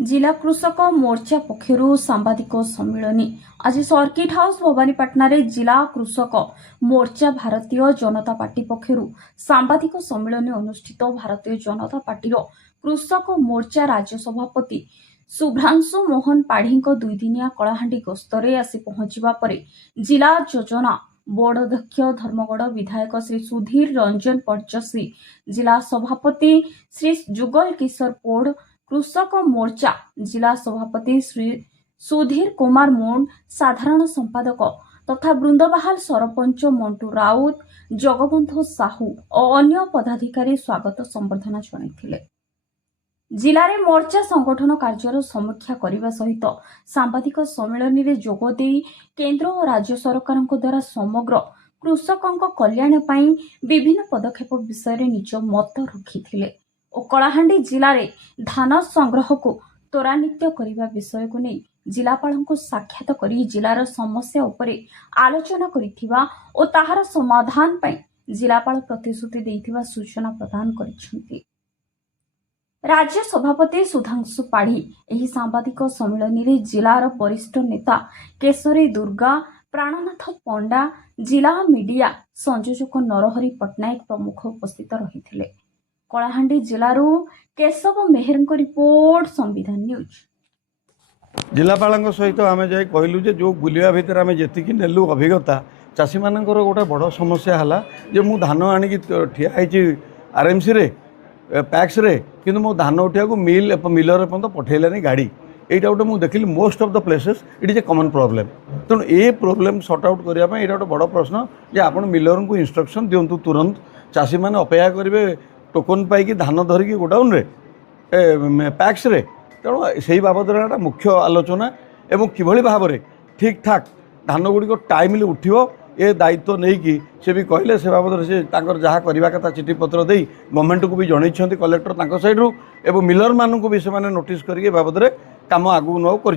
जिला कृषक मोर्चा पक्षरु सांबादिक सम्मिलनी आज सर्किट हाउस भवानीपाटना रे जिला कृषक मोर्चा भारतीय जनता पार्टी पक्षरु सांबादिक सम्मिलनी अनुष्ठित। भारतीय जनता पार्टी कृषक मोर्चा राज्य सभापति शुभ्रांशु मोहन पाढ़ी दुईदिनिया कलाहांडी गस्तरे आसी पहुंचवा परे जिला योजना बोर्ड अध्यक्ष धर्मगढ़ विधायक श्री सुधीर रंजन पट्टश्री, जिला सभापति श्री जुगल किशोर पोड़, कृषक मोर्चा जिला सभापति श्री सुधीर कुमार मुंड, साधारण संपादक तथा बृंदबाहाल सरपंच मंटू राउत, जगबंधु साहू और अन्य पदाधिकारी स्वागत संबर्धना जणाइथिले। जिले में मोर्चा संगठन कार्यर समीक्षा करने सहित सांबादिक सम्मेलन में जोग दे केंद्र और राज्य सरकार द्वारा समग्र कृषकों कल्याण पर विभिन्न पदक्षेप विषय निज मत रखी और कलाहांडी जिले में धान संग्रह को त्वरान्वित करने विषय को नहीं जिलापाल को साक्षात कर जिलार समस्या उपरे आलोचना करिथिबा और ताहार समाधान पर जिलापाल प्रतिश्रुति देथिबा सूचना प्रदान करिसेंती। राज्य सभापति सुधांशु पाढ़ी एही सांबादिक सम्मेलन में जिलार वरिष्ठ नेता केशरी दुर्गा, प्राणनाथ पंडा, जिला मीडिया संयोजक नरहरि पट्टनायक प्रमुख उपस्थित रही। कलाहांडी जिलू केशव मेहर रिपोर्ट, संविधान न्यूज। जिलापाल सहित आम जाए कहलु जो बुलिया भितर आम जी नेलु अभिज्ञता चाषी मान गोटे बड़ समस्या है जे मु धान आणिकी ठिया आरएमसी रे पैक्स रे किंतु मो धान उठा को मिल मिलर पर्यटन पठेलानी गाड़ी यहाँ गोटे मुझे देखिली most of the places it is a common problem. तेणु ये प्रोब्लेम सॉर्ट आउट करने गोटे बड़ प्रश्न जे आप मिलर को इंस्ट्रक्शन दिंतु तुरंत चाषी मैंने अपेक्षा करेंगे टोकन पाई धान धरिकी गोडाउन रे पैक्स रे। तेणु से बाबद मुख्य आलोचना एवं किभली भाव में ठीक ठाक धान गुड़िक टाइमली उठो ये दायित्व नहीं कि से भी कहले से बाबद से जहाँ करवा कथा चिठी पत्र दे गवर्नमेंट को भी जनइंट कलेक्टर तांको साइड एवं मिलर मानू भी से नोटिस करके बाबद काम आगू नौ कर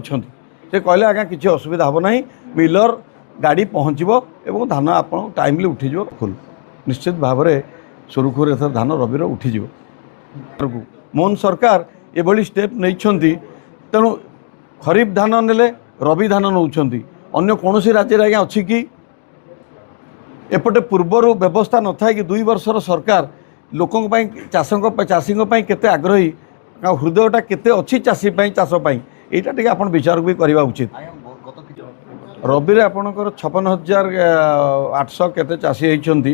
कहले आज्ञा किसी असुविधा हम ना मिलर गाड़ी पहुँचब एवं धान आप टाइमली उठीज फुल निश्चित भाव में सुरुखुर एथर धान रबीर उठीज। मोहन सरकार ये स्टेप नहीं तेणु खरीफ धान नेले रबी धान नौ अन्य कौन राज्य आज्ञा अच्छी कि एपटे पूर्वर व्यवस्था न था कि 2 वर्षर सरकार लोकों चाषी केते आग्रही हृदयटा केते अच्छी चाषी चाषपाई यहाँ टे आप विचार भी करवा उचित। रबी आपणकर 56,800 केते चाषी होती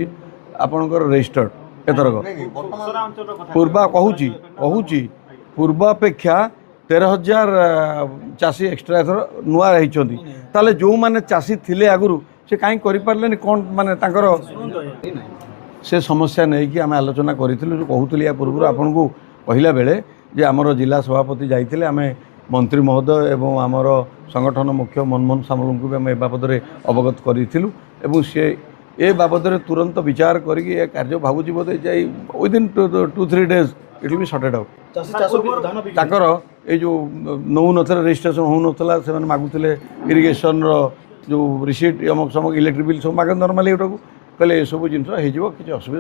आपणकर रजिस्टर्ड एथरक पूर्वा कहूँ पूर्व अपेक्षा 13,000 चाषी एक्सट्रा एथर नुआ होती जो मैंने चाषी थिले आगुरी से कहीं करें कौन माने से समस्या नहीं कि आम आलोचना करूँ कहूली या पूर्व आपन को कहला बेले जे आमर जिला सभापति जाइए आम मंत्री महोदय एवं आमर संगठन मुख्य मनमोहन सामल को भी आम ए बाबद अवगत करूँ सी ए बाबद तुरंत विचार करके कार्य भावुची बोधे जाए within 2-3 days it will be sorted out. ताकर ये जो नौ नथिले रजिस्ट्रेशन हो नाला से मागुले इरिगेशन जो रिसीट अमक समक इलेक्ट्रिक बिल सब मागे नर्माली गोटा कहले ये सब जिन किसी असुविधा